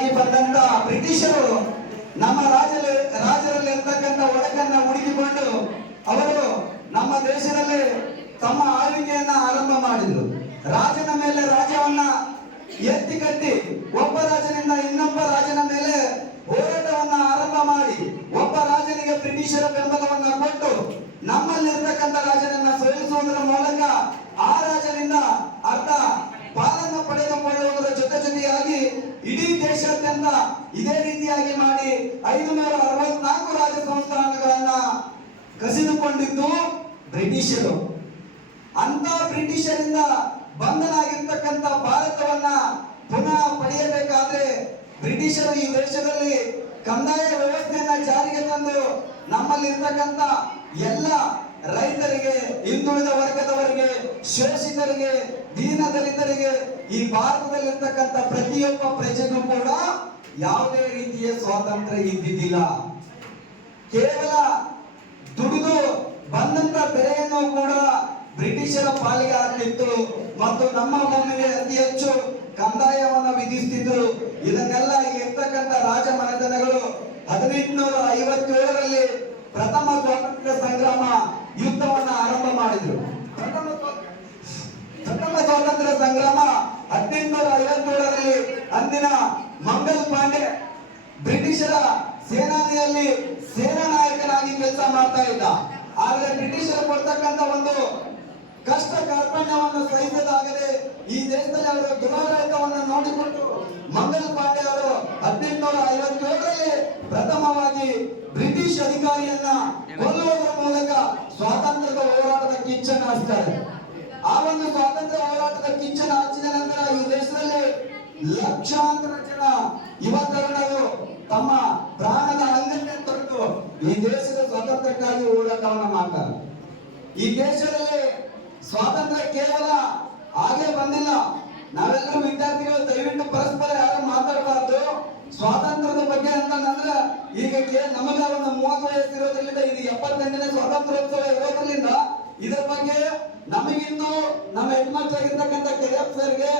ಆಗಿ ಬಂದಂತ ಬ್ರಿಟಿಷರು ನಮ್ಮ ರಾಜರಲ್ಲಿ ಇರ್ತಕ್ಕಂಥ ಒಡಕನ್ನ ಹುಡುಕಿಕೊಂಡು ಅವರು ನಮ್ಮ ದೇಶದಲ್ಲಿ ತಮ್ಮ ಆಳ್ವಿಕೆಯನ್ನ ಆರಂಭ ಮಾಡಿದ್ರು. ರಾಜನ ಮೇಲೆ ರಾಜ್ಯವನ್ನ ಎತ್ತಿ ಕಟ್ಟಿ ಒಬ್ಬ ರಾಜನಿಂದ ಇನ್ನೊಬ್ಬ ರಾಜನ ಮೇಲೆ ಹೋರಾಟವನ್ನ ಆರಂಭ ಮಾಡಿ ಒಬ್ಬ ರಾಜನಿಗೆ ಬ್ರಿಟಿಷರ ಬೆಂಬಲವನ್ನ ಕೊಟ್ಟು ನಮ್ಮಲ್ಲಿರ್ತಕ್ಕಂಥ ರಾಜನನ್ನ ಸೋಲಿಸುವುದರ ಮೂಲಕ ಆ ರಾಜನಿಂದ ಅರ್ಧ ಪಾಲನ್ನು ಪಡೆದುಕೊಳ್ಳುವುದರ ಜೊತೆಯಾಗಿ ಇಡೀ ದೇಶಾದ್ಯಂತ ಇದೇ ರೀತಿಯಾಗಿ ಮಾಡಿ 564 ರಾಜ ಸಂಸ್ಥಾನಗಳನ್ನ ಕಸಿದುಕೊಂಡಿದ್ದು ಬ್ರಿಟಿಷರು. ಅಂತ ಬ್ರಿಟಿಷರಿಂದ ಬಂಧನಾಗಿರ್ತಕ್ಕಂಥ ಭಾರತವನ್ನ ಪುನಃ ಪಡೆಯಬೇಕಾದ್ರೆ ಬ್ರಿಟಿಷರು ಈ ದೇಶದಲ್ಲಿ ಕಂದಾಯ ವ್ಯವಸ್ಥೆಯನ್ನ ಜಾರಿಗೆ ತಂದು ನಮ್ಮಲ್ಲಿ ಇರ್ತಕ್ಕಂಥ ಎಲ್ಲ ರೈತರಿಗೆ, ಹಿಂದುಳಿದ ವರ್ಗದವರಿಗೆ, ಶೋಷಿತರಿಗೆ, ದೀನ ದಲಿತರಿಗೆ ಈ ಭಾರತದಲ್ಲಿರ್ತಕ್ಕಂಥ ಪ್ರತಿಯೊಬ್ಬ ಪ್ರಜೆಗೂ ಕೂಡ ಯಾವುದೇ ರೀತಿಯ ಸ್ವಾತಂತ್ರ್ಯ ಇದ್ದಿದ್ದಿಲ್ಲ. ಕೇವಲ ದುಡಿದು ಬಂದಂತ ಬೆಲೆಯನ್ನು ಕೂಡ ಬ್ರಿಟಿಷರ ಪಾಲಿಗೆ ಆಗ್ತಿತ್ತು ಮತ್ತು ನಮ್ಮ ಭೂಮಿಗೆ ಅತಿ ಹೆಚ್ಚು ಕಂದಾಯವನ್ನು ವಿಧಿಸುತ್ತಿದ್ರು. ಇದನ್ನೆಲ್ಲ ಇರ್ತಕ್ಕಂಥ ರಾಜ ಮನೆತನಗಳು 1857ರಲ್ಲಿ ಪ್ರಥಮ ಸ್ವಾತಂತ್ರ್ಯ ಸಂಗ್ರಾಮ ಯುದ್ಧವನ್ನ ಆರಂಭ ಮಾಡಿದ್ರು. ಪ್ರಥಮ ಸ್ವಾತಂತ್ರ್ಯ ಸಂಗ್ರಾಮ 1857ರಲ್ಲಿ ಅಂದಿನ ಮಂಗಲ್ ಪಾಂಡೆ ಬ್ರಿಟಿಷರ ಸೇನಾನಿಯಲ್ಲಿ ಸೇನಾ ನಾಯಕನಾಗಿ ಕೆಲಸ ಮಾಡ್ತಾ ಇದ್ದ. ಆದ್ರೆ ಬ್ರಿಟಿಷರು ಕೊಡ್ತಕ್ಕಂಥ ಒಂದು ಕಷ್ಟ ಕಾರ್ಪಣ್ಯವನ್ನು ಸಹಿಸದಾಗದೆ ಈ ದೇಶದಲ್ಲಿ ಅವರ ದುರಾಡಳಿತವನ್ನು ನೋಡಿಕೊಂಡು ಮಂಗಲ್ ಪಾಂಡೆ ಅವರು 1857ರಲ್ಲಿ ಪ್ರಥಮವಾಗಿ ಬ್ರಿಟಿಷ್ ಅಧಿಕಾರಿಯನ್ನ ಕೊಲ್ಲುವುದರ ಮೂಲಕ ಸ್ವಾತಂತ್ರ್ಯದ ಹೋರಾಟದ ಕಿಚ್ಚನ್ನು ಹಚ್ತಾರೆ. ಆ ಒಂದು ಸ್ವಾತಂತ್ರ್ಯ ಹೋರಾಟದ ಕಿಚ್ಚನ್ನು ಹಚ್ಚಿದ ನಂತರ ಈ ದೇಶದಲ್ಲಿ ಲಕ್ಷಾಂತರ ಜನ ಯುವ ತರುಣರು ತಮ್ಮ ಪ್ರಾಣದ ಅಂಗನ್ನೇ ತೊರೆದು ಈ ದೇಶದ ಸ್ವಾತಂತ್ರ್ಯಕ್ಕಾಗಿ ಹೋರಾಟವನ್ನು ಮಾಡ್ತಾರೆ. ಈ ದೇಶದಲ್ಲಿ ಸ್ವಾತಂತ್ರ್ಯ ಕೇವಲ ಹಾಗೆ ಬಂದಿಲ್ಲ. ನಾವೆಲ್ಲರೂ ವಿದ್ಯಾರ್ಥಿಗಳು ದಯವಿಟ್ಟು ಪರಸ್ಪರ ಯಾರು ಮಾತಾಡಬಾರ್ದು. ಸ್ವಾತಂತ್ರ್ಯದ ಬಗ್ಗೆ ಅಂತಂದ್ರೆ ಈಗ ನಮಗೆ ಒಂದು 30 ವಯಸ್ಸು ಇರೋದ್ರಿಂದ ಇದು 78ನೇ ಸ್ವಾತಂತ್ರ್ಯೋತ್ಸವ ಇರೋದ್ರಿಂದ ಇದರ ಬಗ್ಗೆ ನಮಗಿಂದು ನಮ್ಮ ಹೆಡ್ ಮಾಸ್ಟರ್ ಆಗಿರ್ತಕ್ಕಂಥ ಕೆಎಫ್ ಸರ್ಗೆ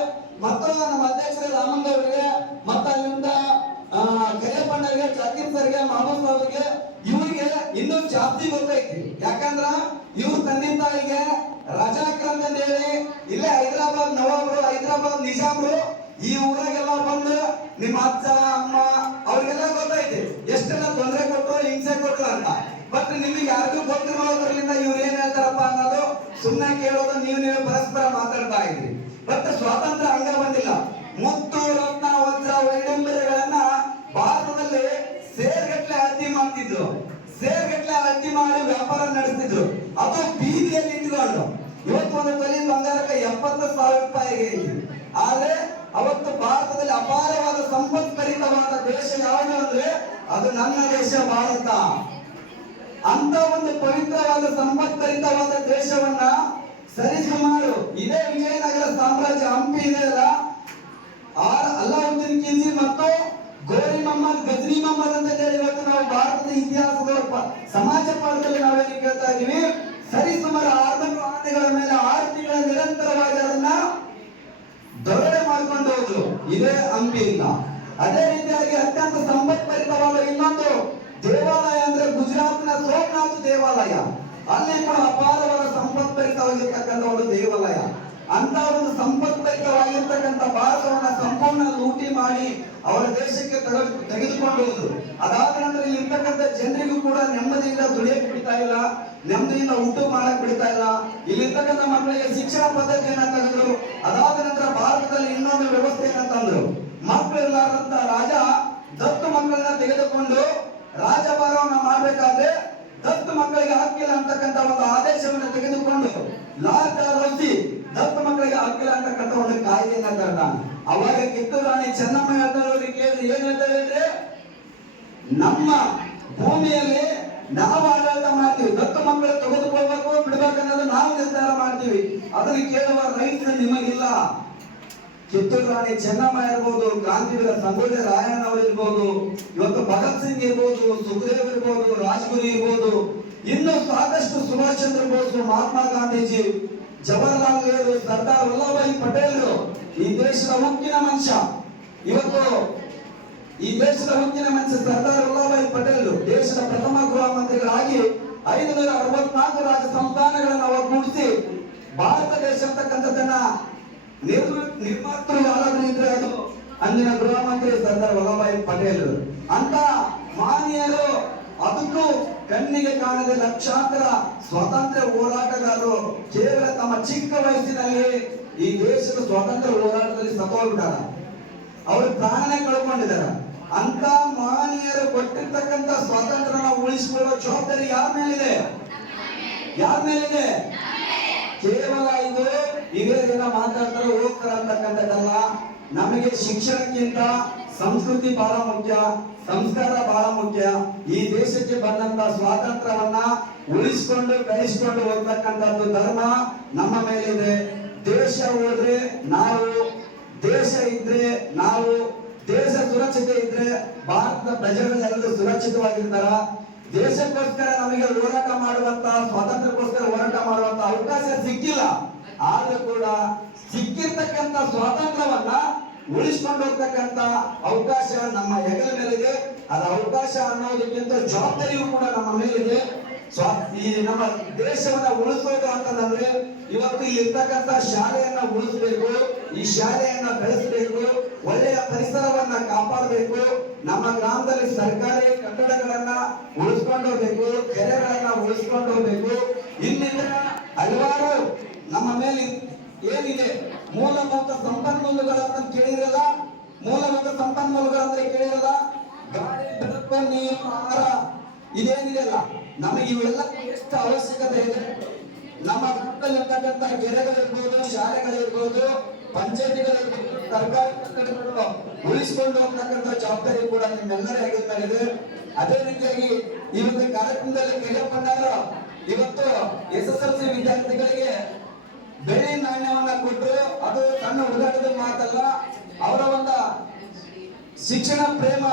ಮತ್ತು ನಮ್ಮ ಅಧ್ಯಕ್ಷರ ರಾಮಂಗ ಅವರಿಗೆ ಮತ್ತು ಅಲ್ಲಿಂದ ಕೆರೆಪಣ್ಣರಿಗೆ, ಜಾಕೀರ್ ಸರ್ಗೆ, ಮಹಮ್ಮದ್ ಸಾಬ್ಗೆ ಇವರಿಗೆ ಇನ್ನೂ ಜಾಸ್ತಿ ಗೊತ್ತೈತಿ. ಯಾಕಂದ್ರ ಇವ್ರ ತಂದೆ ತಾಯಿಗೆ ರಜಾಕ್ರಂತ ಹೇಳಿ ಇಲ್ಲೇ ಹೈದರಾಬಾದ್ ನವಾಬ್ರು, ಹೈದರಾಬಾದ್ ನಿಜಾಮ್ರು ಈ ಊರಾಗೆಲ್ಲ ಬಂದು ನಿಮ್ಮ ಅಜ್ಜ ಅಮ್ಮ ಅವ್ರಿಗೆಲ್ಲ ಗೊತ್ತೈತಿ ಎಷ್ಟೆಲ್ಲ ತೊಂದರೆ ಕೊಟ್ಟರು, ಹಿಂಸೆ ಕೊಟ್ಟರು ಅಂತ. ಬಟ್ ನಿಮಗೆ ಯಾರಿಗೂ ಗೊತ್ತಿರೋದ್ರಿಂದ ಇವ್ರು ಏನ್ ಹೇಳ್ತಾರಪ್ಪ ಅನ್ನೋದು ಸುಮ್ಮನೆ ಕೇಳೋದು, ನೀವು ಪರಸ್ಪರ ಮಾತಾಡ್ತಾ ಇದ್ರಿ. ಬಟ್ ಸ್ವಾತಂತ್ರ್ಯ ಹಂಗ ಬಂದಿಲ್ಲ. ಮುತ್ತು, ರತ್ನ, ವಜ್ರ, ವೈಡಂಬರೆಗಳನ್ನ ಭಾರತದಲ್ಲಿ ಸೇರ್ಗಟ್ಲೆ ಅಳತಿ ಮಾಡ್ತಿದ್ರು. ಸೇರ್ಗಟ್ಲೆ ಅಳತಿ ಮಾಡಿ ವ್ಯಾಪಾರ ನಡೆಸ್ತಿದ್ರು. ಅದು ಬೀದಿಯಲ್ಲಿ ಇಟ್ಕೊಂಡು ಇವತ್ತು ಒಂದು ತೊಲಿ ಬಂಗಾರಕ್ಕೆ 70,000 ರೂಪಾಯಿಗೆ ಐತಿ. ಆದ್ರೆ ಅವತ್ತು ಭಾರತದಲ್ಲಿ ಅಪಾರವಾದ ಸಂಪತ್ಭರಿತವಾದ ದೇಶ ಯಾವುದು ಅಂದ್ರೆ ಅದು ನನ್ನ ದೇಶ ಭಾರತ. ಅಂತ ಒಂದು ಪವಿತ್ರವಾದ ಸಂಪತ್ಭರಿತವಾದ ದೇಶವನ್ನ ಸರಿಸುಮಾರು ಇದೇ ವಿಜಯನಗರ ಸಾಮ್ರಾಜ್ಯ ಹಂಪಿ ಇದೆಯಲ್ಲ, ಅಲ್ಲಾವುದ್ದೀನ್ ಖಿಲ್ಜಿ ಮತ್ತು ಗೋರಿ ಮೊಹಮ್ಮದ್, ಗಜ್ನಿ ಮೊಹಮ್ಮದ್ ಅಂತ ಹೇಳಿ ಇವತ್ತು ನಾವು ಭಾರತದ ಇತಿಹಾಸದ ಸಮಾಜ ಪಾಠದಲ್ಲಿ ನಾವೇನು ಕೇಳ್ತಾ ಇದೀವಿ. ಸರಿಸುಮಾರು 600 ಆನೆಗಳ ಮೇಲೆ 6 ತಿಂಗಳ ನಿರಂತರವಾಗಿ ಅದನ್ನ ದೊರಡೆ ಮಾಡ್ಕೊಂಡು ಹೋದ್ರು ಇದೇ ಹಂಪಿಯಿಂದ. ಅದೇ ರೀತಿಯಾಗಿ ಅತ್ಯಂತ ಸಂಪತ್ಭರಿತವಾದ ಇನ್ನೊಂದು ದೇವಾಲಯ ಅಂದ್ರೆ ಗುಜರಾತ್ನ ಸೋಮನಾಥ ದೇವಾಲಯ. ಅಲ್ಲಿ ಕೂಡ ಅಪಾರವಾದ ಸಂಪತ್ಭರಿತವಾಗಿರ್ತಕ್ಕಂಥ ಒಂದು ದೇವಾಲಯ. ಅಂತ ಒಂದು ಸಂಪತ್ಭರಿತವಾಗಿರ್ತಕ್ಕಂಥ ಭಾರತವನ್ನ ಸಂಪೂರ್ಣ ಲೂಟಿ ಮಾಡಿ ಅವರ ದೇಶಕ್ಕೆ ತೆಗೆದುಕೊಂಡು ಹೋದ್ರು. ಅದಾದ ನಂತರ ಇಲ್ಲಿ ಇರ್ತಕ್ಕಂಥ ಜನರಿಗೂ ಕೂಡ ನೆಮ್ಮದಿಯಿಂದ ದುಡಿಯಕ್ಕೆ ಬಿಡ್ತಾ ಇಲ್ಲ, ನೆಮ್ಮದಿಯಿಂದ ಊಟ ಮಾಡಕ್ ಬಿಡ್ತಾ ಇಲ್ಲ. ಇಲ್ಲಿರ್ತಕ್ಕಂಥ ಮಕ್ಕಳಿಗೆ ಶಿಕ್ಷಣ ಪದ್ಧತಿಯನ್ನ ತೆಗೆದ್ರು. ಅದಾದ ನಂತರ ಭಾರತದಲ್ಲಿ ಇನ್ನೊಂದು ವ್ಯವಸ್ಥೆಯನ್ನ ತಂದ್ರು. ಮಕ್ಕಳು ಇರಲಾರಂತ ರಾಜ ದತ್ತು ಮಕ್ಕಳನ್ನ ತೆಗೆದುಕೊಂಡು ರಾಜಭಾರವನ್ನ ಮಾಡ್ಬೇಕಾದ್ರೆ ದತ್ತು ಮಕ್ಕಳಿಗೆ ಹಕ್ಕಿಲ್ಲ ಅಂತಕ್ಕಂಥ ಒಂದು ಆದೇಶವನ್ನು ತೆಗೆದುಕೊಂಡು ಲಾರ್ಡ್ ರೋಸಿ ದತ್ತು ಮಕ್ಕಳಿಗೆ ಹಕ್ಕಿಲ್ಲ ಅಂತಕ್ಕಂಥ ಒಂದು ಕಾಯ್ದೆಯನ್ನ ತರ್ತಾನೆ. ಅವಾಗ ಕಿತ್ತೂರು ರಾಣಿ ಚೆನ್ನಮ್ಮ ಹೇಳ್ತಾರೆ, ಕೇಳಿ ಏನ್ ಹೇಳ್ತಾರೆ ಅಂದ್ರೆ, ನಮ್ಮ ಭೂಮಿಯಲ್ಲಿ ನಾವು ಆಡಳಿತ ಮಾಡ್ತೀವಿ, ದತ್ತು ಮಕ್ಕಳು ತೆಗೆದುಕೊಳ್ಬೇಕು ಬಿಡ್ಬೇಕನ್ನೋದು ನಾವು ನಿರ್ಧಾರ ಮಾಡ್ತೀವಿ, ಅದನ್ನು ಕೇಳುವ ರೈಟ್ ನಿಮಗಿಲ್ಲ. ಕಿತ್ತೂರು ರಾಣಿ ಚೆನ್ನಮ್ಮ ಇರ್ಬೋದು, ಕ್ರಾಂತಿವೀರ ಸಂಗೊಳ್ಳಿ ರಾಯಣ್ಣ ಅವರು ಇರ್ಬೋದು, ಇವತ್ತು ಭಗತ್ ಸಿಂಗ್ ಇರ್ಬೋದು, ಸುಖದೇವ್ ಇರ್ಬೋದು, ರಾಜ್ಗುರು ಇರ್ಬೋದು, ಇನ್ನು ಸಾಕಷ್ಟು ಸುಭಾಷ್ ಚಂದ್ರ ಬೋಸ್, ಮಹಾತ್ಮ ಗಾಂಧೀಜಿ, ಜವಾಹರ್ಲಾಲ್ ನೆಹರು, ಸರ್ದಾರ್ ವಲ್ಲಭಾಯಿ ಪಟೇಲ್ ಈ ದೇಶದ ಉಕ್ಕಿನ ಮನುಷ್ಯ. ಇವತ್ತು ಈ ದೇಶದ ಹುಟ್ಟಿನ ಮನುಷ್ಯ ಸರ್ದಾರ್ ವಲ್ಲಭಾಯಿ ಪಟೇಲ್ ದೇಶದ ಪ್ರಥಮ ಗೃಹ ಮಂತ್ರಿಗಳಾಗಿ 564 ರಾಜ್ಯ ಸಂಸ್ಥಾನಗಳನ್ನು ಒಗ್ಗೂಡಿಸಿ ಭಾರತ ದೇಶ ಅಂತಕ್ಕಂಥದ್ದನ್ನ ನಿರ್ಮಾತೃ ಯಾರಾದ್ರೂ ಇದ್ರೆ ಅದು ಅಂದಿನ ಗೃಹ ಮಂತ್ರಿ ಸರ್ದಾರ್ ವಲ್ಲಭಾಯಿ ಪಟೇಲ್ ಅಂತ ಮಾನ್ಯರು. ಅದಕ್ಕೂ ಕಣ್ಣಿಗೆ ಕಾಣದೆ ಲಕ್ಷಾಂತರ ಸ್ವಾತಂತ್ರ್ಯ ಹೋರಾಟಗಾರರು ಕೇವಲ ತಮ್ಮ ಚಿಕ್ಕ ವಯಸ್ಸಿನಲ್ಲಿ ಈ ದೇಶದ ಸ್ವಾತಂತ್ರ್ಯ ಹೋರಾಟದಲ್ಲಿ ಸತ್ತೋಗ್ಬಿಟ್ಟಾರ, ಅವರು ಪ್ರಾಣನೇ ಕಳ್ಕೊಂಡಿದ್ದಾರೆ. ಅಂತ ಮಹನೀಯರು ಕೊಟ್ಟಿರ್ತಕ್ಕಂಥ ಸ್ವಾತಂತ್ರ್ಯನ ಉಳಿಸಿಕೊಳ್ಳೋ ಜವಾಬ್ದಾರಿ ಯಾರ ಮೇಲಿದೆ? ಯಾರ ಮೇಲಿದೆ? ಕೇವಲ ಇದು ಹಿರಿಯರೇನ ಮಾತಾಡ್ತಾರೆ ಹೋಗ್ತಾರೆ ಅಂತಕ್ಕಂಥದ್ದಲ್ಲ. ನಮಗೆ ಶಿಕ್ಷಣಕ್ಕಿಂತ ಸಂಸ್ಕೃತಿ ಬಹಳ ಮುಖ್ಯ, ಸಂಸ್ಕಾರ ಬಹಳ ಮುಖ್ಯ. ಈ ದೇಶಕ್ಕೆ ಬಂದಂತ ಸ್ವಾತಂತ್ರ್ಯವನ್ನ ಉಳಿಸಿಕೊಂಡು ಬೆಳೆಸಿಕೊಂಡು ಹೋಗ್ತಕ್ಕಂಥದ್ದು ಧರ್ಮ ನಮ್ಮ ಮೇಲಿದೆ. ದೇಶ ಹೋದ್ರೆ ನಾವು, ದೇಶ ಇದ್ರೆ ನಾವು, ದೇಶ ಸುರಕ್ಷತೆ ಇದ್ರೆ ಭಾರತದ ಪ್ರಜೆಗಳೆಲ್ಲರೂ ಸುರಕ್ಷಿತವಾಗಿರ್ತಾರ. ದೇಶಕ್ಕೋಸ್ಕರ ನಮಗೆ ಹೋರಾಟ ಮಾಡುವಂತ, ಸ್ವಾತಂತ್ರ್ಯಕ್ಕೋಸ್ಕರ ಹೋರಾಟ ಮಾಡುವಂತ ಅವಕಾಶ ಸಿಕ್ಕಿಲ್ಲ. ಆದ್ರೂ ಕೂಡ ಸಿಕ್ಕಿರ್ತಕ್ಕಂಥ ಸ್ವಾತಂತ್ರ್ಯವನ್ನ ಉಳಿಸ್ಕೊಂಡು ಹೋಗ್ತಕ್ಕಂಥ ಅವಕಾಶ ನಮ್ಮ ಹೆಗಲ ಮೇಲಿದೆ. ಅದ ಅವಕಾಶ ಅನ್ನೋದಕ್ಕಿಂತ ಜವಾಬ್ದಾರಿಯೂ ಕೂಡ ನಮ್ಮ ಮೇಲಿದೆ. ಈ ನಮ್ಮ ದೇಶವನ್ನ ಉಳಿಸೋದು ಅಂತಂದ್ರೆ ಇವತ್ತು ಇರ್ತಕ್ಕಂಥ ಶಾಲೆಯನ್ನ ಉಳಿಸಬೇಕು, ಈ ಶಾಲೆಯನ್ನ ಬೆಳೆಸಬೇಕು, ಒಳ್ಳೆಯ ಪರಿಸರವನ್ನ ಕಾಪಾಡಬೇಕು. ನಮ್ಮ ಗ್ರಾಮದಲ್ಲಿ ಸರ್ಕಾರಿ ಕಟ್ಟಡಗಳನ್ನ ಉಳಿಸ್ಕೊಂಡು ಹೋಗ್ಬೇಕು, ಕೆರೆಗಳನ್ನ ಉಳಿಸ್ಕೊಂಡು ಹೋಗ್ಬೇಕು. ಇಲ್ಲಿಂದ ಹಲವಾರು ನಮ್ಮ ಮೇಲೆ ಏನಿದೆ ಮೂಲಭೂತ ಸಂಪನ್ಮೂಲಗಳನ್ನ ಕೇಳಿರಲ್ಲ, ಮೂಲಭೂತ ಸಂಪನ್ಮೂಲಗಳಂದ್ರೆ ಕೇಳಿರಲ್ಲ, ಗಾಳಿ, ಬೆಳಕು, ನೀರು, ಆಹಾರ ಇದೇನಿದೆಯಲ್ಲ, ನಮಗೆ ಇವೆಲ್ಲ ಎಷ್ಟು ಅವಶ್ಯಕತೆ ಇದೆ. ನಮ್ಮ ಗ್ರಾಮದಲ್ಲಿರ್ತಕ್ಕಂಥ ಕೆರೆಗಳಿರ್ಬೋದು, ಶಾಲೆಗಳಿರ್ಬೋದು, ಪಂಚಾಯತಿಗಳಿರ್ಬೋದು, ಸರ್ಕಾರಿ ಕಟ್ಟಡಗಳು ಉಳಿಸಿಕೊಂಡು ಹೋಗ್ತಕ್ಕಂಥ ಜವಾಬ್ದಾರಿ ಕೂಡ ನಿಮ್ಮೆಲ್ಲರ ಹೆಗಲ ಮೇಲಿದೆ. ಅದೇ ರೀತಿಯಾಗಿ ಈ ಒಂದು ಕಾರ್ಯಕ್ರಮದಲ್ಲಿ ಕೈಗೊಂಡಾಗ ಇವತ್ತು SSLC ವಿದ್ಯಾರ್ಥಿಗಳಿಗೆ ಬೆಳ್ಳಿ ನಾಣ್ಯವನ್ನ ಕೊಟ್ಟರು. ಅದು ಸಣ್ಣ ಹುಡುಗಾಟದ ಮಾತಲ್ಲ, ಅವರ ಒಂದು ಶಿಕ್ಷಣ ಪ್ರೇಮ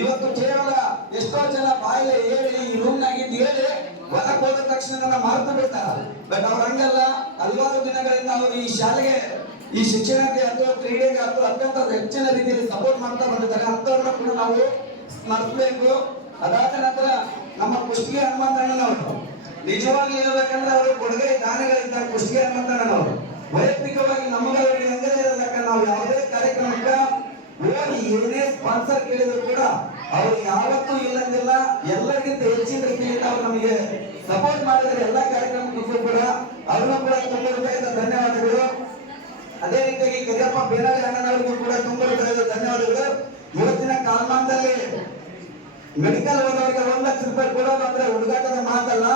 ಇವತ್ತು ಕೇವಲ ಎಷ್ಟೋ ಜನ ಬಾಯಿಲೆ ಹೇಳಿ ಈ ರೂಮ್ನಾಗಿದ್ದು ಹೇಳಿ ಹೊರಗೆ ಹೋದ ತಕ್ಷಣ ನನ್ನ ಮರೆತು ಬಿಡ್ತಾರ. ಬಟ್ ಅವ್ರ ಹಂಗಲ್ಲ, ಹಲವಾರು ದಿನಗಳಿಂದ ಅವರು ಈ ಶಾಲೆಗೆ, ಈ ಶಿಕ್ಷಣಕ್ಕೆ ಅಥವಾ ಕ್ರೀಡೆಗೆ ಅಥವಾ ಅತ್ಯಂತ ಹೆಚ್ಚಿನ ರೀತಿಯಲ್ಲಿ ಸಪೋರ್ಟ್ ಮಾಡ್ತಾ ಬಂದಿದ್ದಾರೆ. ಅಂತವ್ರನ್ನ ಕೂಡ ನಾವು ಸ್ಮರಿಸಬೇಕು. ಅದಾದ ನಂತರ ನಮ್ಮ ಕುಷ್ಟಗಿ ಹನುಮಂತಣ್ಣನವರು ನಿಜವಾಗಿ ಹೇಳ್ಬೇಕಂದ್ರೆ ಅವರು ಕೊಡುಗೆ ದಾನಿಗಳಿದ್ದಾರೆ. ಕುಷ್ಟಗಿ ಹನುಮಂತಣ್ಣನವರು ವೈಯಕ್ತಿಕವಾಗಿ ನಮ್ಮಗಳಿಗೆ ಹೆಂಗೇ ಇರಲಕ್ಕ, ನಾವು ಯಾವುದೇ ಕಾರ್ಯಕ್ರಮಕ್ಕೆ ಹೋಗಿ ಏನೇ ಸ್ಪಾನ್ಸರ್ ಕೇಳಿದ್ರು ಕೂಡ ಅವ್ರು ಯಾವತ್ತೂ ಇಲ್ಲಂದಿಲ್ಲ, ಎಲ್ಲರಿಗಿಂತ ಹೆಚ್ಚಿನ ರೀತಿಯಿಂದ ಅವ್ರು ನಮಗೆ ಸಪೋರ್ಟ್ ಮಾಡಿದರೆ ಎಲ್ಲ ಕಾರ್ಯಕ್ರಮಕ್ಕೂ ಕೂಡ ಅವ್ರನ್ನೂ ಕೂಡ ತುಂಬ ಹೃದಯದ ಧನ್ಯವಾದಗಳು. ಅದೇ ರೀತಿಯಾಗಿ ಕರಿಯಪ್ಪ ಬೇನಾಳಿ ಅಣ್ಣನವರಿಗೂ ಕೂಡ ತುಂಬ ಹೃದಯದ ಧನ್ಯವಾದಗಳು. ಇವತ್ತಿನ ಕಾಲಮಾನದಲ್ಲಿ ಮೆಡಿಕಲ್ ಓದೋರಿಗೆ 1 ಲಕ್ಷ ರೂಪಾಯಿ ಕೊಡೋದು ಅಂದ್ರೆ ಹುಡುಗಾಟದ ಮಾತಲ್ಲ.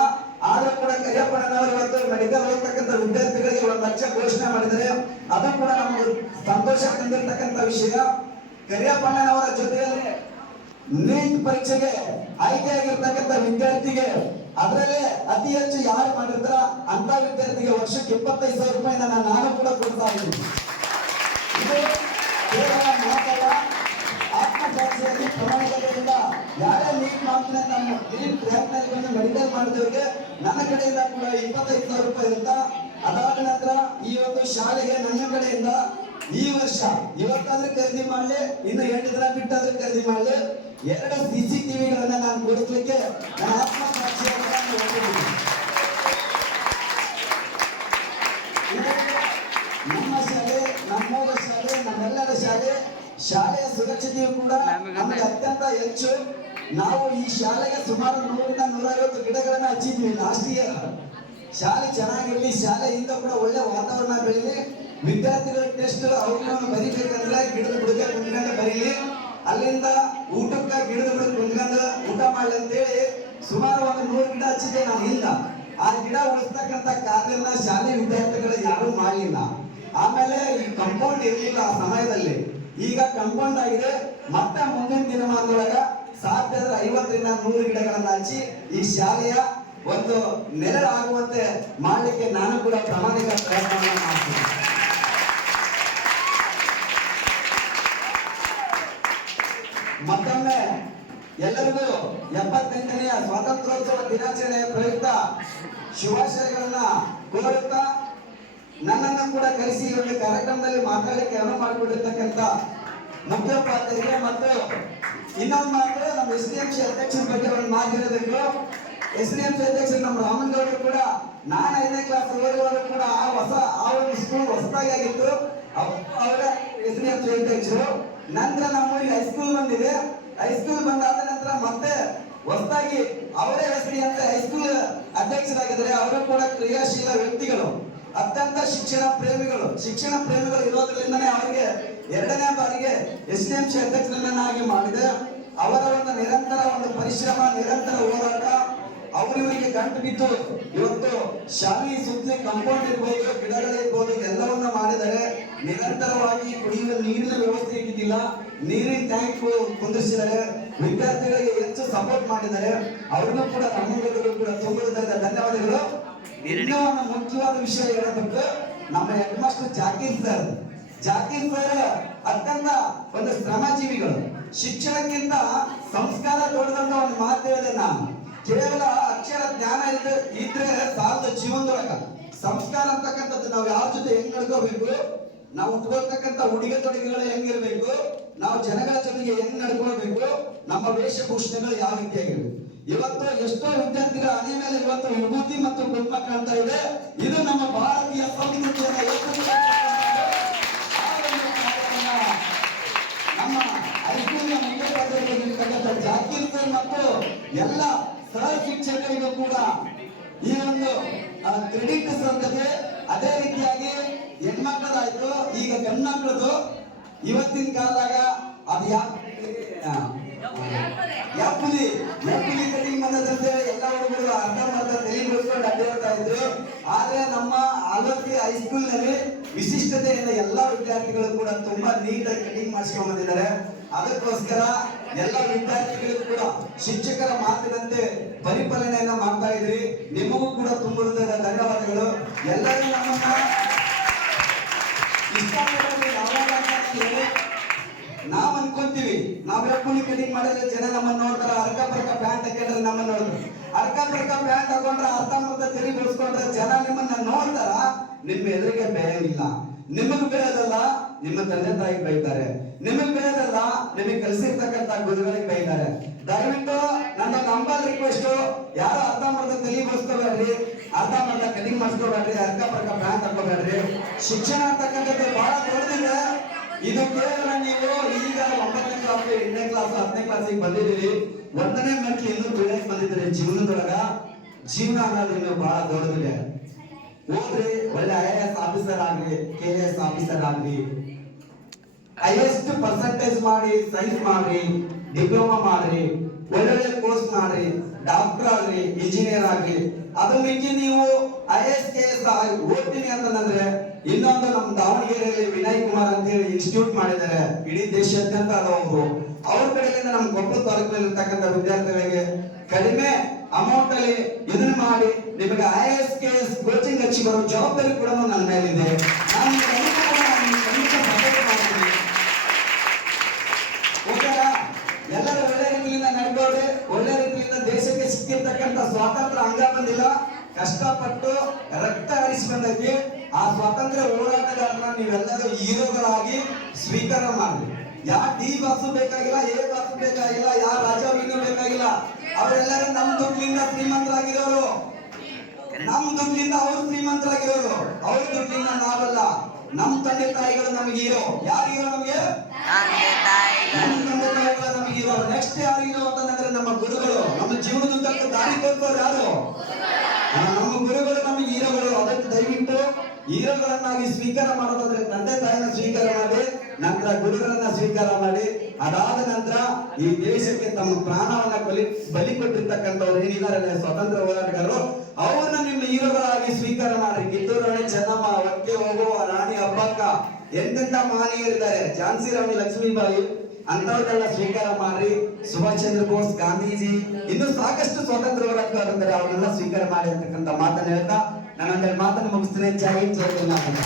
ಆದ್ರೂ ಕೂಡ ಕರಿಯಪ್ಪಣ್ಣನವರು ಇವತ್ತು ಮೆಡಿಕಲ್ ಓದ್ತಕ್ಕಂಥ ವಿದ್ಯಾರ್ಥಿಗಳಿಗೆ 1 ಲಕ್ಷ ಘೋಷಣೆ ಮಾಡಿದರೆ ಅದು ಕೂಡ ನಮಗೆ ಸಂತೋಷ ತಂದಿರತಕ್ಕಂಥ ವಿಷಯ. ಕರಿಯಪ್ಪಣ್ಣನವರ ಜೊತೆಯಲ್ಲಿ ನೀಟ್ ಪರೀಕ್ಷೆಗೆ ಆಯ್ಕೆಯಾಗಿರ್ತಕ್ಕಂಥ ವಿದ್ಯಾರ್ಥಿಗೆ ಅದರಲ್ಲೇ ಅತಿ ಹೆಚ್ಚು ಯಾರು ಮಾಡಿರ್ತಾರ ಅಂತ ವಿದ್ಯಾರ್ಥಿಗೆ ವರ್ಷಕ್ಕೆ 25,000 ರೂಪಾಯಿ ನಾನು ಕೂಡ ಕೊಡ್ತಾ ಇದ್ದೀನಿ. ಇದು ಕೇವಲ ಮಾತಲ್ಲ, ಆತ್ಮಸಾಕ್ಷಿಯಾಗಿ ಪ್ರಮಾಣಿಕತೆಯಿಂದ ಯಾರೇ ನೀಟ್ ಮಾಡ್ತೀನಿ ಅಂತ ನೀಟ್ ಪ್ರಯತ್ನದಲ್ಲಿ ಬಂದು ಮೆಡಿಕಲ್ ಮಾಡಿದವರಿಗೆ ನನ್ನ ಕಡೆಯಿಂದ ಕೂಡ 25,000 ರೂಪಾಯಿ ಇರುತ್ತಾ. ಅದಾದ ನಂತರ ಈ ಒಂದು ಶಾಲೆಗೆ ನನ್ನ ಕಡೆಯಿಂದ ಈ ವರ್ಷ ಇವತ್ತಾದ್ರೂ ಖರೀದಿ ಮಾಡಲಿ, ಇನ್ನು 8 ದಿನ ಬಿಟ್ಟಾದ್ರೂ ಖರೀದಿ ಮಾಡಲಿ, 2 CCTVಗಳನ್ನ ನಾನು ಕೊಡಿಸ್ಲಿಕ್ಕೆ ನನ್ನ ಆತ್ಮಸಾಕ್ಷಿಯಾಗಿ ನಮ್ಮ ಶಾಲೆ, ನಮ್ಮೂರ ಶಾಲೆ, ನಮ್ಮೆಲ್ಲರ ಶಾಲೆ, ಶಾಲೆಯ ಸುರಕ್ಷತೆಯು ಕೂಡ ನಮಗೆ ಅತ್ಯಂತ ಹೆಚ್ಚು. ನಾವು ಈ ಶಾಲೆಗೆ ಸುಮಾರು 100 ರಿಂದ 150 ಗಿಡಗಳನ್ನ ಹಚ್ಚಿದ್ವಿ ಲಾಸ್ಟ್ ಇಯರ್. ಶಾಲೆ ಚೆನ್ನಾಗಿರ್ಲಿ, ಶಾಲೆಯಿಂದ ಕೂಡ ಒಳ್ಳೆ ವಾತಾವರಣ ಬೆಳೀಲಿ, ವಿದ್ಯಾರ್ಥಿಗಳ ಟೆಸ್ಟ್ ಅವ್ರನ್ನ ಬರಿಬೇಕಂದ್ರೆ ಗಿಡದ ಬುಡಕ್ಕೆ ಕುಂತ್ಕೊಂಡು ಬರೀಲಿ, ಅಲ್ಲಿಂದ ಊಟಕ್ಕೆ ಗಿಡದ ಬುಡಕ್ಕೆ ಕುಂತ್ಕೊಂಡು ಊಟ ಮಾಡ್ಲಿ ಅಂತೇಳಿ ಸುಮಾರು ಒಂದು 100 ಗಿಡ ಹಚ್ಚಿದ್ದೆ ನಾನು ಹಿಂದ. ಆ ಗಿಡ ಉಳಿಸ್ತಕ್ಕಂಥ ಕಾರ್ಯನ ಶಾಲೆ ವಿದ್ಯಾರ್ಥಿಗಳು ಯಾರು ಮಾಡಲಿಲ್ಲ. ಆಮೇಲೆ ಈ ಕಂಪೌಂಡ್ ಇರಲಿಲ್ಲ ಆ ಸಮಯದಲ್ಲಿ, ಈಗ ಕಂಪೌಂಡ್ ಆಗಿದೆ. ಮತ್ತೆ ಮುಂದಿನ ದಿನಮಾನದೊಳಗ ಸಾಧ್ಯ 50 ರಿಂದ 100 ಗಿಡಗಳನ್ನ ಹಚ್ಚಿ ಈ ಶಾಲೆಯ ಒಂದು ನೆರಳಾಗುವಂತೆ ಮಾಡಲಿಕ್ಕೆ ನಾನು ಕೂಡ ಪ್ರಾಮಾಣಿಕ ಪ್ರಯತ್ನವನ್ನು ಮಾಡ್ತೀನಿ. ಮತ್ತೊಮ್ಮೆ ಎಲ್ಲರಿಗೂ 78ನೇ ಸ್ವಾತಂತ್ರ್ಯೋತ್ಸವ ದಿನಾಚರಣೆಯ ಪ್ರಯುಕ್ತ ಶುಭಾಶಯಗಳನ್ನ ಕೋರುತ್ತಾ, ನನ್ನನ್ನು ಕೂಡ ಕರೆಸಿ ಒಂದು ಕಾರ್ಯಕ್ರಮದಲ್ಲಿ ಮಾತಾಡಲಿಕ್ಕೆ ಅನುವು ಮಾಡಿಕೊಂಡಿರ್ತಕ್ಕಂಥ ಮುಖ್ಯೋಪಾಧ್ಯಾಯರಿಗೆ ಮತ್ತು ಇನ್ನೊಂದು ಮಾತು, ನಮ್ಮ SDMC ಅಧ್ಯಕ್ಷರ ಬಗ್ಗೆ ಒಂದು ಮಾತು ಹೇಳಬೇಕು. SDMC ಅಧ್ಯಕ್ಷರು ನಮ್ಮ ರಾಮನಗೌಡರು ಕೂಡ, ನಾನು 5ನೇ ಕ್ಲಾಸ್ ಓದುವಾಗ ಕೂಡ ಆ ಒಂದು ಸ್ಕೂಲ್ ಹೊಸದಾಗಿ ಆಗಿತ್ತು. ಅವರ SDMC ಅಧ್ಯಕ್ಷರು. ನಂತರ ನಮ್ಮೂರಿಗೆ ಹೈಸ್ಕೂಲ್ ಬಂದಿದೆ. ಹೈಸ್ಕೂಲ್ ಬಂದಾದ ನಂತರ ಮತ್ತೆ ಹೊಸದಾಗಿ ಅವರೇ SDMC ಹೈಸ್ಕೂಲ್ ಅಧ್ಯಕ್ಷರಾಗಿದ್ದಾರೆ. ಅವರು ಕೂಡ ಕ್ರಿಯಾಶೀಲ ವ್ಯಕ್ತಿಗಳು, ಅತ್ಯಂತ ಶಿಕ್ಷಣ ಪ್ರೇಮಿಗಳು ಇರೋದ್ರಿಂದನೇ ಅವರಿಗೆ 2ನೇ ಬಾರಿಗೆ SDMC ಅಧ್ಯಕ್ಷರನ್ನಾಗಿ ಮಾಡಿದೆ. ಅವರ ಒಂದು ನಿರಂತರ ಒಂದು ಪರಿಶ್ರಮ, ನಿರಂತರ ಹೋರಾಟ, ಅವರಿಗೆ ಗಂಟು ಬಿದ್ದು ಇವತ್ತು ಶಾಲೆ ಸುತ್ತಲೇ ಕಾಂಪೌಂಡ್ ಇರ್ಬೋದು, ಗಿಡಗಳಿರ್ಬೋದು, ಎಲ್ಲವನ್ನ ಮಾಡಿದರೆ. ನಿರಂತರವಾಗಿ ಕುಡಿಯುವ ನೀರಿನ ವ್ಯವಸ್ಥೆ ಇದ್ದಿಲ್ಲ, ನೀರಿನ ಟ್ಯಾಂಕ್ ಕುಂದಿರಿಸಿದ್ದಾರೆ, ವಿದ್ಯಾರ್ಥಿಗಳಿಗೆ ಹೆಚ್ಚು ಸಪೋರ್ಟ್ ಮಾಡಿದ್ದಾರೆ. ಅವ್ರಿಗೂ ಕೂಡ ನಮ್ಮಗಳಿಗೂ ಕೂಡ ತುಂಬ ಧನ್ಯವಾದಗಳು. ಇನ್ನೂ ಒಂದು ಮುಖ್ಯವಾದ ವಿಷಯ ಹೇಳಬೇಕು, ನಮ್ಮ ಹೆಡ್ ಮಾಸ್ಟರ್ ಜಾಕೀರ್ ಸರ್ ಅತ್ಯಂತ ಒಂದು ಶ್ರಮಜೀವಿಗಳು. ಶಿಕ್ಷಣಕ್ಕಿಂತ ಸಂಸ್ಕಾರ ದೊಡ್ಡದಂತ ಒಂದು ಮಾತು ಹೇಳಿದೆ ನಾನು. ಕೇವಲ ಅಕ್ಷರ ಜ್ಞಾನ ಇದ್ರೆ ಸಾಲದ ಜೀವನದೊಳಗ. ಸಂಸ್ಕಾರ ಅಂತಕ್ಕಂಥದ್ದು ನಾವು ಯಾರ ಜೊತೆ ಹೆಂಗ್ ನಡ್ಕೋಬೇಕು, ನಾವು ಉಟ್ಕೊಳ್ತಕ್ಕಂಥ ಉಡುಗೆ ತೊಡುಗೆಗಳು ಹೆಂಗಿರ್ಬೇಕು, ನಾವು ಜನಗಳ ಜೊತೆಗೆ ಹೆಂಗ್ ನಡ್ಕೊಳ್ಬೇಕು, ನಮ್ಮ ವೇಷಭೂಷಣಗಳು ಯಾವ ರೀತಿಯಾಗಿರ್ಬೇಕು. ಇವತ್ತು ಎಷ್ಟೋ ವಿದ್ಯಾರ್ಥಿಗಳ ಹಣೆ ಮೇಲೆ ಇವತ್ತು ವಿಭೂತಿ ಮತ್ತು ಕುಂಕುಮ ಕಾಣ್ತಾ ಇದೆ. ಇದು ನಮ್ಮ ಭಾರತೀಯ ಸಂಸ್ಕೃತಿಯ ನಮ್ಮ ಹೈಸ್ಕೂಲಿನ ಮುಖ್ಯೋಪಾಧ್ಯಾಯರಾಗಿರ್ತಕ್ಕಂಥ ಜಾಕೀರ್ ಸರ್ ಮತ್ತು ಎಲ್ಲ ಸಹ ಶಿಕ್ಷಕರಿಗೂ ಕೂಡ ಈ ಒಂದು ಕ್ರೆಡಿಟ್ ಸಂದತೆ. ಅದೇ ರೀತಿಯಾಗಿ ಹೆಣ್ಮಕ್ಳದಾಯ್ತು, ಈಗ ಗಂಡ್ಮಕ್ಳದು. ಇವತ್ತಿನ ಕಾಲದಾಗ ಅದು ಯಾಪುಲಿ ಕಡಿಮೆ ಬಂದದಂತೆ ಎಲ್ಲ ಹುಡುಗರು ಅರ್ಧ ತಲೆ ಬಿಡಿಸ್ಕೊಂಡು ಅಡ್ಡಾಡ್ತಾ ಇದ್ರು. ಆದ್ರೆ ನಮ್ಮ ಆಲೋಕಿ ಹೈಸ್ಕೂಲ್ ನಲ್ಲಿ ವಿಶಿಷ್ಟತೆಯಿಂದ ಎಲ್ಲಾ ವಿದ್ಯಾರ್ಥಿಗಳು ಕೂಡ ತುಂಬಾ ನೀಟಾಗಿ ಕಟಿಂಗ್ ಮಾಡಿಸ್ಕೊಂಡ್ ಬಂದಿದ್ದಾರೆ. ಅದಕ್ಕೋಸ್ಕರ ಎಲ್ಲ ವಿದ್ಯಾರ್ಥಿಗಳಿಗೂ ಕೂಡ ಶಿಕ್ಷಕರ ಮಾತಿನಂತೆ ಪರಿಪಾಲನೆಯನ್ನ ಮಾಡ್ತಾ ಇದ್ರಿ. ನಿಮಗೂ ಕೂಡ ತುಂಬ ಧನ್ಯವಾದಗಳು. ಎಲ್ಲರೂ ನಮ್ಮನ್ನ ನಾವ್ ಅನ್ಕೊಂತೀವಿ, ನಾವ್ ಎಪ್ಪುಲಿ ಕಟಿಂಗ್ ಮಾಡಿದ್ರೆ ಜನ ನಮ್ಮನ್ನ ನೋಡ್ತಾರ. ಅರ್ಕ ಬರ್ಕ ಪ್ಯಾಂಟ್ ಹಾಕಿದ್ರೆ ನಮ್ಮನ್ನ ನೋಡ್ತಾರೆ. ಅರ್ಕ ಬರ್ಕ ಪ್ಯಾಂಟ್ ಹಾಕೊಂಡ್ರೆ ಅರ್ಧ ತೆರಿ ಬಿಡಿಸ್ಕೊಂಡ್ರೆ ಜನ ನಿಮ್ಮನ್ನ ನೋಡ್ತಾರ. ನಿಮ್ಮ ಎದುರಿಗೆ ಬೇಯಂಗಿಲ್ಲ. ನಿಮಗ್ ಬೇಯದಲ್ಲ, ನಿಮ್ಮ ತಂದೆ ತಾಯಿಗೆ ಬೈತಾರೆ. ನಿಮಗ್ ಬೇಯದಲ್ಲ, ನಿಮಗೆ ಕಲಿಸಿರ್ತಕ್ಕಂಥ ಗುರುಗಳಿಗೆ ಬೈತಾರೆ. ದಯವಿಟ್ಟು ನನ್ನ ನಂಬರ್ ರಿಕ್ವೆಸ್ಟ್, ಯಾರು ಅರ್ಧ ತೆಲಿ ಬಿಡಿಸ್ಕೋಬೇಡ್ರಿ, ಅರ್ಧ ಕಟಿಂಗ್ ಮಾಡಿಸ್ಕೋಬೇಡ್ರಿ, ಅರ್ಕ ಬರ್ಕ ಪ್ಯಾಂಟ್ ಹಾಕೋಬೇಡ್ರಿ. ಶಿಕ್ಷಣ ಅಂತಕ್ಕಂಥದ್ದು ಬಹಳ ದೊಡ್ಡದಿದೆ. ಇದು ಕೇವಲ ನೀವು ಈಗ 9ನೇ ಕ್ಲಾಸ್ 8ನೇ ಕ್ಲಾಸ್ 10ನೇ ಕ್ಲಾಸಿಗೆ ಬಂದಿದ್ದೀರಿ. 1ನೇ ಮೆಟ್ಲು ಇನ್ನೂ ಬೆಳೆಯಕ್ಕೆ ಬಂದಿದ್ದೀರಿ. ಜೀವನದೊಳಗ ಜೀವನ ಅನ್ನೋದು ಇನ್ನು ಬಹಳ ದೊಡ್ಡದಿದೆ. ಹೋಗ್ರಿ, ಒಳ್ಳೆ IAS ಆಫೀಸರ್ ಆಗ್ರಿ, KAS ಆಫೀಸರ್ ಆಗ್ರಿ, ಹೈಯೆಸ್ಟ್ ಪರ್ಸೆಂಟೇಜ್ ಮಾಡಿ ಸೈನ್ಸ್ ಮಾಡ್ರಿ, ಡಿಪ್ಲೊಮಾ ಮಾಡ್ರಿ, ಒಳ್ಳೊಳ್ಳೆ ಕೋರ್ಸ್ ಮಾಡ್ರಿ, ಡಾಕ್ಟರ್ ಆಗ್ರಿ, ಇಂಜಿನಿಯರ್ ಆಗ್ರಿ. ಅದು ಮಿಕ್ಕಿ ನೀವು IAS KAS ಓದ್ತೀನಿ ಅಂತಂದ್ರೆ ಇನ್ನೊಂದು ನಮ್ಮ ದಾವಣಗೆರೆಯಲ್ಲಿ ವಿನಯ್ ಕುಮಾರ್ ಅಂತ ಹೇಳಿ ಇನ್ಸ್ಟಿಟ್ಯೂಟ್ ಮಾಡಿದ್ದಾರೆ. ಇಡೀ ದೇಶಾದ್ಯಂತ ಅದವರು. ಅವ್ರ ಕಡೆಯಿಂದ ನಮ್ಮ ಕೊಪ್ಪಳ ತಾಲೂಕಿನಲ್ಲಿ ಇರ್ತಕ್ಕಂಥ ವಿದ್ಯಾರ್ಥಿಗಳಿಗೆ ಕಡಿಮೆ ಅಮೌಂಟ್ ಅಲ್ಲಿ ಇದನ್ನ ಮಾಡಿ ನಿಮಗೆ IAS KAS ಕೋಚಿಂಗ್ ಹಚ್ಚಿ ಬರೋ ಜವಾಬ್ದಾರಿ ಕೂಡ ನನ್ನ ಮೇಲಿದೆ. ನಾನು ಎಲ್ಲರೂ ಒಳ್ಳೆ ರೀತಿಯಿಂದ ನಡ್ಕೊಳ್ಳಿ. ಒಳ್ಳೆ ರೀತಿಯಿಂದ ದೇಶಕ್ಕೆ ಸಿಕ್ಕಿರ್ತಕ್ಕಂಥ ಸ್ವಾತಂತ್ರ್ಯ ಹಂಗ ಬಂದಿಲ್ಲ, ಕಷ್ಟಪಟ್ಟು ರಕ್ತ ಹರಿಸಿ ಬಂದೈತಿ. ಆ ಸ್ವಾತಂತ್ರ್ಯ ಹೋರಾಟಗಾರನ ನೀವೆಲ್ಲರೂ ಹೀರೋಗಳಾಗಿ ಸ್ವೀಕಾರ ಮಾಡಿ. ಯಾರ ಡಿ ಬಾಸು ಬೇಕಾಗಿಲ್ಲ, ಎ ಬಾಸು ಬೇಕಾಗಿಲ್ಲ, ಯಾರ ರಾಜವೀನು ಬೇಕಾಗಿಲ್ಲ. ಅವರೆಲ್ಲರೂ ನಮ್ಮ ದುಡ್ಡಿನಿಂದ ಶ್ರೀಮಂತರಾಗಿರೋರು, ನಮ್ಮ ದುಡ್ಡಿನಿಂದ ಅವರು ಶ್ರೀಮಂತರಾಗಿರೋರು. ಅವ್ರ ದುಡ್ಡಿನಿಂದ ನಾವಲ್ಲ. ನಮ್ಮ ತಂದೆ ತಾಯಿಗಳು ನಮಗೆ ಹೀರೋ. ಯಾರು ಹೀರೋ ನಮಗೆ? ನಮ್ಮ ತಂದೆ ತಾಯಿಗಳು ನಮಗೆ ಹೀರೋ. ನೆಕ್ಸ್ಟ್ ಯಾರು ಹೀರೋ ಅಂತಂದ್ರೆ ನಮ್ಮ ಗುರುಗಳು. ನಮ್ಮ ಜೀವನದುದ್ದಕ್ಕೂ ದಾರಿ ತೋರಿಸೋರು ಯಾರು? ನಮ್ಮ ಗುರುಗಳು ನಮಗೆ ಹೀರೋಗಳು. ಅದಕ್ಕೆ ದಯವಿಟ್ಟು ಹೀರೋಗಳನ್ನಾಗಿ ಸ್ವೀಕಾರ ಮಾಡೋದಾದ್ರೆ ತಂದೆ ತಾಯಿನ ಸ್ವೀಕಾರ ಮಾಡಿ, ನಂತರ ಗುರುಗಳನ್ನ ಸ್ವೀಕಾರ ಮಾಡಿ, ಅದಾದ ನಂತರ ಈ ದೇಶಕ್ಕೆ ತಮ್ಮ ಪ್ರಾಣವನ್ನ ಬಲಿ ಕೊಟ್ಟಿರ್ತಕ್ಕಂಥವ್ರು ಏನಿದ್ದಾರೆ ಸ್ವತಂತ್ರ ಹೋರಾಟಗಾರರು, ಅವ್ರನ್ನ ನಿಮ್ಮ ಹೀರೋಗಳಾಗಿ ಸ್ವೀಕಾರ ಮಾಡಿ. ಕಿತ್ತೂರು ರಾಣಿ ಚೆನ್ನಮ್ಮ, ಒಕ್ಕೆ ಹೋಗುವ ರಾಣಿ ಅಬ್ಬಕ್ಕ, ಎಂತೆಂತ ಮಹನೀಯರಿದ್ದಾರೆ, ಝಾನ್ಸಿ ರಾಣಿ ಲಕ್ಷ್ಮೀಬಾಯಿ, ಅಂತವ್ರನ್ನೆಲ್ಲ ಸ್ವೀಕಾರ ಮಾಡಿ. ಸುಭಾಷ್ ಚಂದ್ರ ಬೋಸ್, ಗಾಂಧೀಜಿ, ಇನ್ನು ಸಾಕಷ್ಟು ಸ್ವಾತಂತ್ರ್ಯ ಹೋರಾಟಗಾರರಿದ್ದಾರೆ. ಅವನ್ನೆಲ್ಲ ಸ್ವೀಕಾರ ಮಾಡಿ ಅಂತಕ್ಕಂಥ ಮಾತನ್ನ ಹೇಳ್ತಾ ನನ್ನ ಮಾತನ್ನು ಮುಗಿಸ್ತೇನೆ. ಜೈ ಹಿಂದ್, ಜೈ ಕರ್ನಾಟಕ.